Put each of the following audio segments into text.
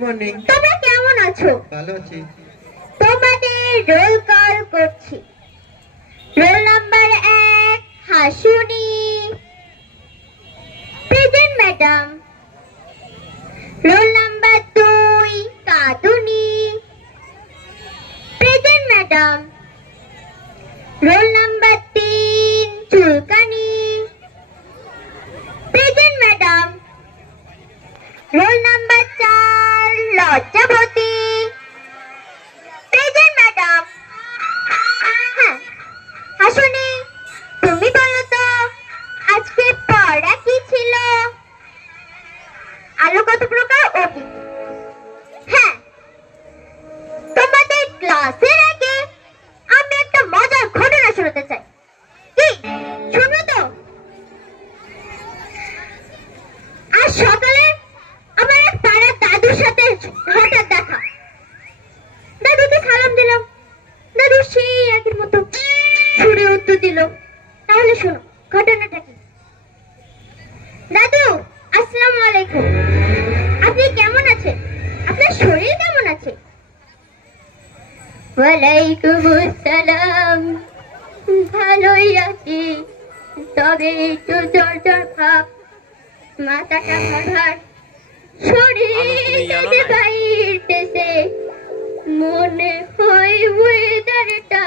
Morning তোমরা কেমন আছো? ভালো আছি। তোমাদের রোল কল করছি। সকালে আমার এক পাড়ার দাদুর সাথে হঠাৎ দেখা। দাদুকে সালাম দিলাম। দাদু সেই আগের মতো সুরে উত্তর দিল, তাহলে শোনো, ঘটনাটা কি? দাদু, আসসালামু আলাইকুম। আপনি কেমন আছেন? আপনার শরীর কেমন আছে? ওয়ালাইকুম আসসালাম। ভালোই আছি। তবে একটু জ্বর জ্বর ভাব মাথাটা ভার শরীর বাইরতেছে মনে হয় ওয়েদারটা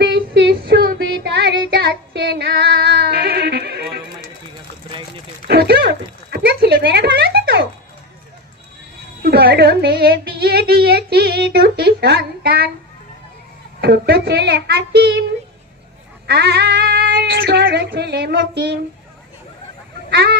বেশি সুবিধার যাচ্ছে না। হুজুর আপনার ছেলেমেয়েরা ভালো আছে তো? বড় মেয়ে বিয়ে দিয়েছি দুটি সন্তান। ছোট ছেলে হাকিম আর বড় ছেলে মকিম। আর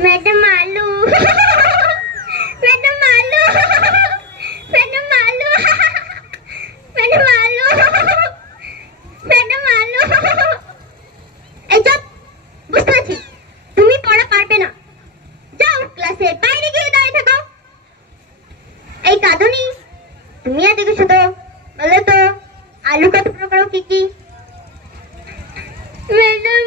ম্যাডাম আলু ম্যাডাম আলু ম্যাডাম আলু ম্যাডাম আলু ম্যাডাম আলু এই চুপ বুঝতে পারছি। তুমি পড়া পারবে না। যাও ক্লাসে বাইরে গিয়ে দাঁড়িয়ে থাকো। এই কাঁদুনি, তুমি এদিকে শুধু বলো তো, আলু কত প্রকার কি কি? ম্যাডাম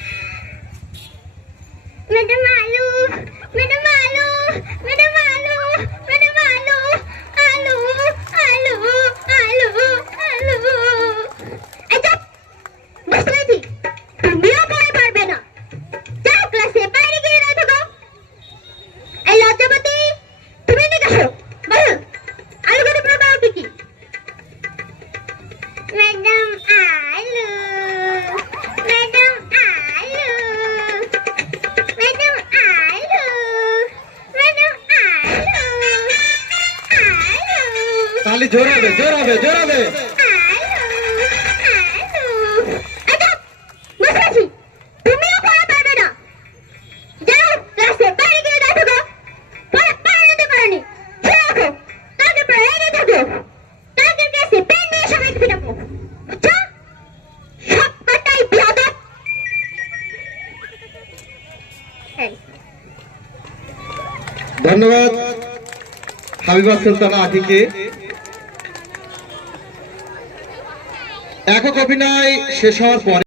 কটাই বিয়াদব এই ধন্যবাদ। হাবিবা সুলতানা আদিকে একক অভিনয় শেষ হওয়ার পরে